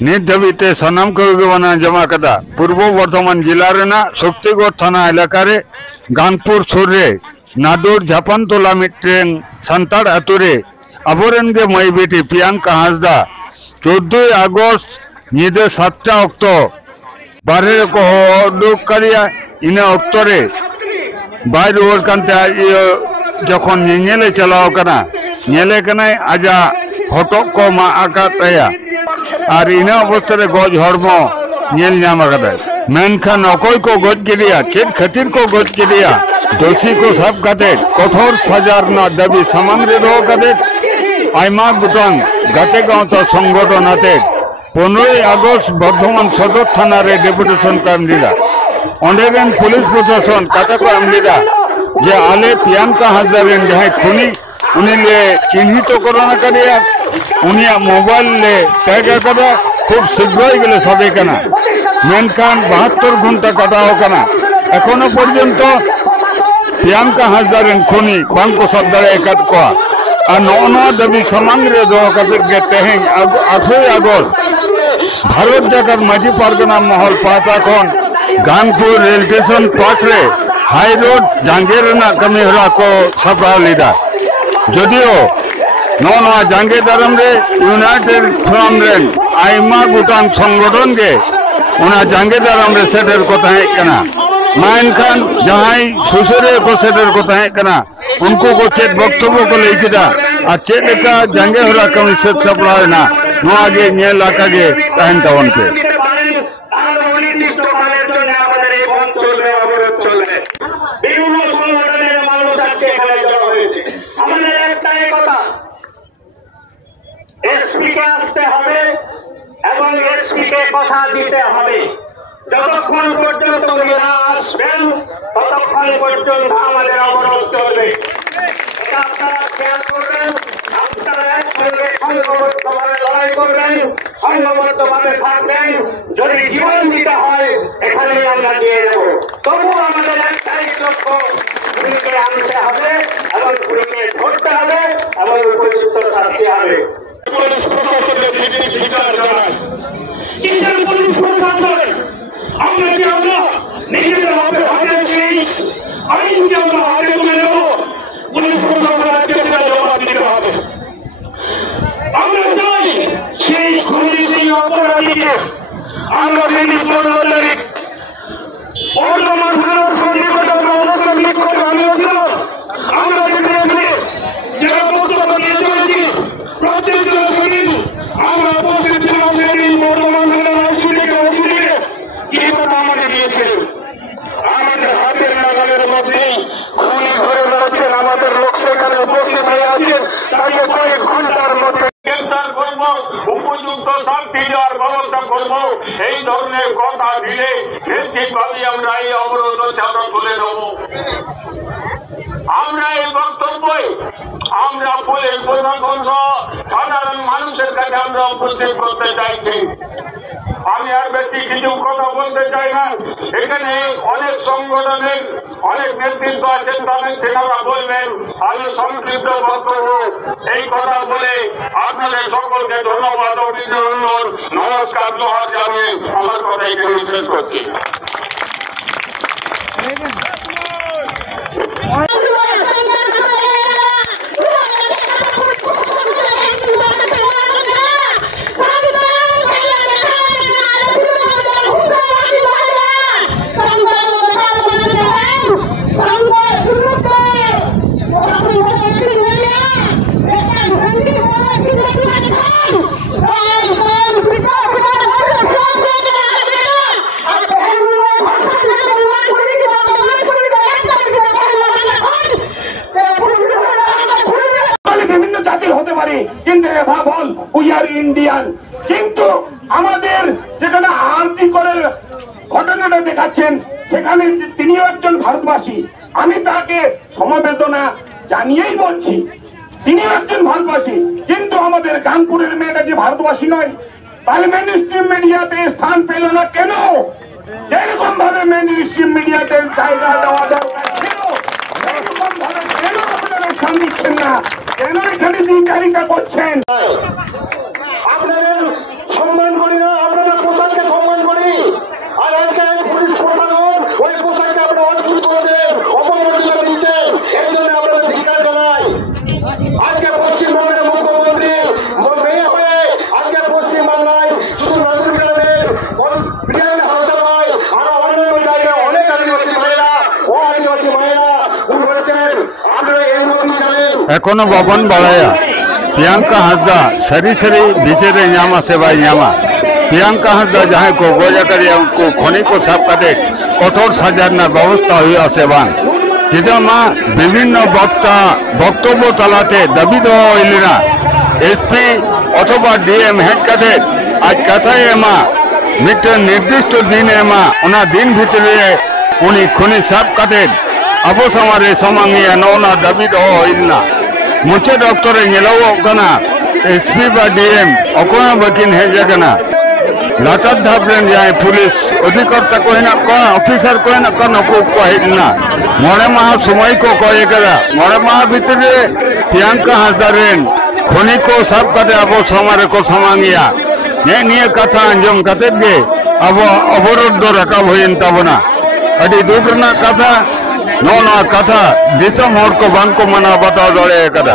नित धाबीते सानाम को जमा कदा पूर्व बर्धमान जिला रेना शक्तिगढ़ थाना एलाकारे गानपुर सुर रे नादुर झापानतला मिट्रेन सान्ताड़ आतुरे आबोरेन गे मई बेटी प्रियंका हांसदा 14 आगस्ट निदे 7टा अक्ट बारे को उडुक करिया इना अक्तरे बाय रुवार कानते जखन नेले चलाव कना नेले कनाय आजा हटक को मा आका तया और इन अवस्था गज हड़मो मेनखान अकय को गज गिरिया चेद खातिर को गज गिरिया दोषी को सब काते कठोर सजार ना दाबी सामान रे दो काते आयमा गुटान गाते गांवता संगठन आते 15 आगस्ट बर्धमान सदर थाना रे डेपुटेशन को एमलिदा अंडेरेन पुलिस प्रशासन काता को एमलिदा जे आले प्रियंका हांसदा रेन जहां खुनी उनिले चिन्हित करना करिया उनिया मोबाइल ले टैग कदा खूब शीघ्र गेले सबे कना मेनखान 72 घंटा काटाओ कना एखोनो पर्यन्त प्रियंका हांसदा रेन खुनी बांको सब दाड़े एकाद को आ नौना दाबी सामांग रे दो कते गे तेहें 8 आगस्ट भारत जाकर माझी पारगना महल पाता खन गानपुर रेल स्टेशन पास रे हाई रोड जांगेरना कमीहरा को सफल लीदा जदियो नौना जांगे दाराम रे यूनाइटेड फ्रंट रेन आयमा गुटान संगठन के उना जांगे दाराम रे सेटर को ताहे कना मानखान जहाई सुसरे को सेटर को ताहे कना उनको को चेत वक्तव्य को लेकिदा आ चेत लेका जांगे हरा कमी सेट सप्लाई ना नो आगे ने लाका के ताहन तावन के বিভিন্ন সংগঠনের মানুষ আছে এখানে জড়ো হয়েছে আমাদের একটাই কথা एसपी के आसते হবে এবং एसपी के কথা দিতে হবে যতক্ষণ পর্যন্ত উনি না আসবেন ততক্ষণ পর্যন্ত আমাদের অবরোধ চলবে এটা আপনারা খেয়াল করবেন আপনারা একসঙ্গে সংঘবদ্ধভাবে লড়াই করবেন সংঘবদ্ধভাবে থাকবেন যদি জীবন দিতে হয় এখানে আমরা দিয়ে দেব তবু আমাদের একটাই লক্ষ্য খুনিকে আনতে হবে এবং খুনিকে ধরতে হবে এবং উপযুক্ত শাস্তি হবে पुलिस प्रशासन ने धिक्कार জানায় কিসের পুলিশ প্রশাসন আমরা কি আমরা নিজেদের হাতে সেই আইনকে আমরা হাতে তুলে নেব পুলিশ প্রশাসনকে জবাব দিতে হবে আমরা চাই সেই খুনি সেই অপরাধীকে আমরা সেই নির্যাতনের বর্তমান থানার সন্নিকটে অবস্থান করতে আনিয়েছিল আমরা যেখানে যারা বক্তব্য দিয়ে চলেছি প্রত্যেকজন সেদিন আমরা উপস্থিত ছিলাম সেদিন বর্তমান থানার আইসিডিকে কি কথা আমাদের দিয়েছিলেন আমাদের হাতের নাগালের মধ্যেই খুনি ঘুরে বেড়াচ্ছেন আমাদের লোক সেখানে উপস্থিত হয়ে আছেন তাকে কয়েক ঘন্টার মধ্যে গ্রেফতার করব উপযুক্ত শাস্তি দেওয়ার ব্যবস্থা করব এই ধরনের কথা দিলে নিশ্চিতভাবে আমরা এই অবরোধ চালু করে দেব আমরা এই বক্তব্যে আমরা পুলিশ প্রশাসন সহ সাধারণ মানুষের কাছে আমরা উপস্থিত করতে চাইছি আমি আর বেশি কিছু কথা বলতে চাই না এখানে অনেক সংগঠনের অনেক নেতৃত্ব আছেন তাদের সেনারা বলবেন আমি সংক্ষিপ্ত বক্তব্য এই কথা বলে আপনাদের সকলকে ধন্যবাদ অভিনন্দন নমস্কার জোহার জানিয়ে আমার কথা এখানে শেষ করছি ইন্ডিয়ান কিন্তু আমাদের যেখানে আর্জি করে ঘটনাটা দেখাচ্ছেন সেখানে তিনিও একজন ভারতবাসী আমি তাকে সমবেদনা জানিয়েই বলছি তিনিও একজন ভারতবাসী কিন্তু আমাদের কানপুরের মেয়েটা যে ভারতবাসী নয় তাহলে মেইন স্ট্রিম মিডিয়াতে স্থান পেল না কেন যেরকম ভাবে মেইন স্ট্রিম মিডিয়াতে জায়গা দেওয়া দরকার ছিল সেরকম ভাবে কেন আপনারা সামনে না কেন এখানে দ্বিচারিতা করছেন আপনাদের সম্মান করি না एखोनो बाबन बाड़ाया प्रियंका हांसदा सरी सरी बिचरे नामा से बाई नामा प्रियंका हांसदा जहां को गोजा करिया उनको खनि को साफ काटे कठोर सजार ना व्यवस्था हुआ से बांग चिदामा विभिन्न वक्ता बक्तव्य तलाते दाबी देওয়া হইলিনা एसपी अथवा डीएम हेड काटे आज कथा एमा मिट्टे निर्दिष्ट दिन एमा उना दिन भितरे उनी खनि साफ काटे अब समारे समांगिया नौना दाबी देওয়া হইলিনা मुझे डॉक्टर नेलोना एसपी बा डीएम अकोना बकिन हेजना लातार धापरेन जाए पुलिस अधिकर्ता को ऑफिसर को कहना मणे माह समय को कहे मणे माह भितर प्रियंका हांसदा रेन खनि को साफ काटे अब समारे को समांगिया ने कथा आंजम काते गे अब अवरुद्ध रकाब होइन ताबना अडी दुख रना कथा नो कथा दिसम हर को बांग को मना बताओ दड़े कदा